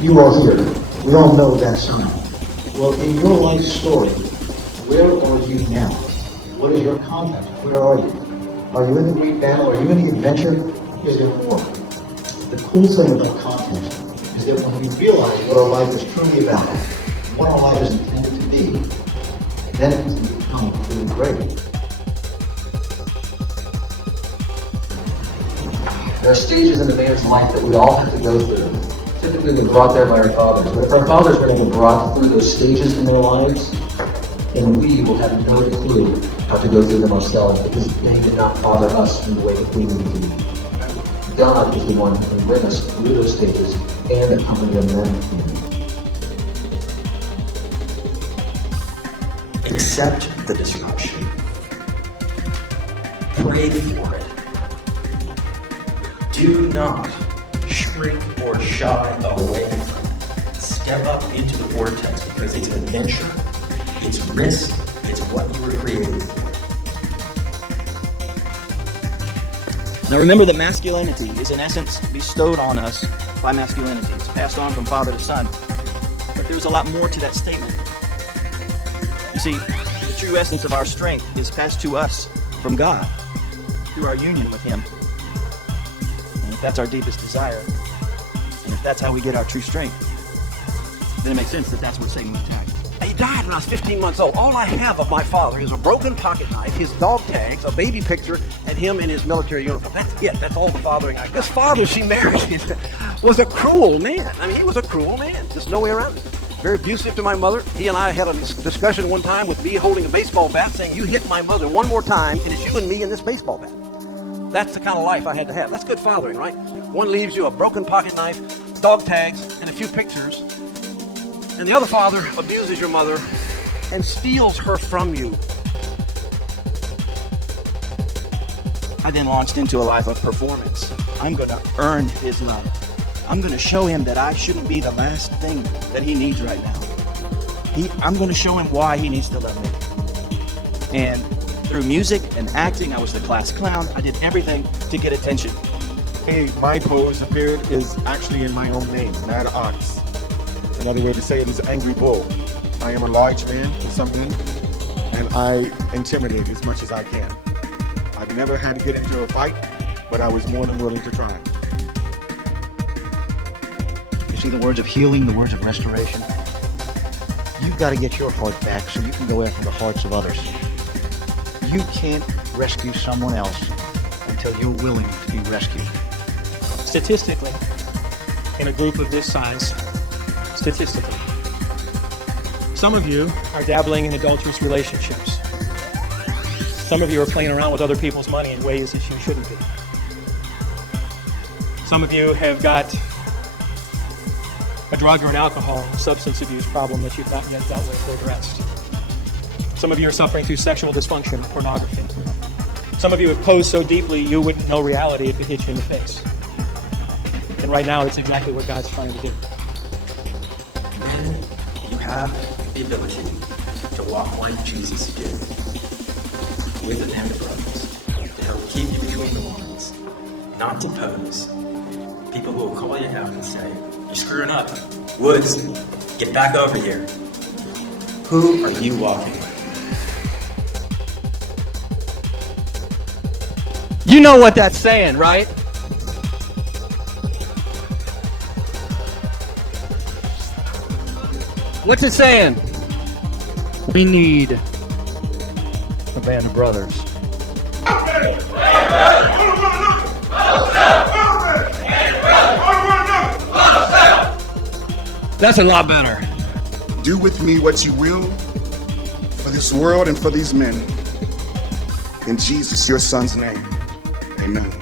You are here. We all know that sign. Well, in your life story, where are you now? What is your content? Where are you? Are you in the great battle? Are you in the adventure? Is there more? The cool thing about content is that when we realize what our life is truly about, what our life is intended to be, then it can become really great. There are stages in a man's life that we all have to go through. Typically, they're brought there by our fathers. But if our fathers were never brought through those stages in their lives, then we will have no clue how to go through them ourselves because they did not father us in the way that we need to be. God is the one who can bring us through those stages and accompany them then. Accept the disruption. Pray for it. Do not shrink or shy away from it. Step up into the vortex because it's an adventure, it's risk, it's what you were created for. Now remember that masculinity is in essence bestowed on us by masculinity. It's passed on from father to son. But there's a lot more to that statement. You see, the true essence of our strength is passed to us from God through our union with Him. And if that's our deepest desire, and if that's how we get our true strength, then it makes sense that that's what Satan was attacking. He died when I was 15 months old. All I have of my father is a broken pocket knife, his dog tags, a baby picture, and him in his military uniform. That's it. That's all the fathering I got. This father she married was a cruel man. I mean, he was a cruel man. There's no way around it. Very abusive to my mother. He and I had a discussion one time with me holding a baseball bat saying, you hit my mother one more time, and it's you and me in this baseball bat. That's the kind of life I had to have. That's good fathering, right? One leaves you a broken pocket knife, dog tags, and a few pictures. And the other father abuses your mother and steals her from you. I then launched into a life of performance. I'm going to earn His love. I'm going to show Him that I shouldn't be the last thing that He needs right now. I'm going to show Him why He needs to love me. And through music and acting, I was the class clown. I did everything to get attention. Hey, my pose appeared is actually in my own name, Mad Ox. Another way to say it is Angry Bull. I am a large man to some men, and I intimidate as much as I can. I've never had to get into a fight, but I was more than willing to try. You see the words of healing, the words of restoration? You've got to get your heart back so you can go after the hearts of others. You can't rescue someone else until you're willing to be rescued. Statistically, in a group of this size, some of you are dabbling in adulterous relationships. Some of you are playing around with other people's money in ways that you shouldn't be. Some of you have got a drug or an alcohol substance abuse problem that you've not yet dealt with or addressed. Some of you are suffering through sexual dysfunction or pornography. Some of you have posed so deeply you wouldn't know reality if it hit you in the face. And right now, it's exactly what God's trying to do. Men, you have the ability to walk like Jesus did, with a band of brothers, to help keep you between the lines, not to pose. People who will call you out and say, you're screwing up. Woods, get back over here. Who are you walking with? You know what that's saying, right? What's it saying? We need a band of brothers. That's a lot better. Do with me what you will for this world and for these men. In Jesus, your son's name, amen.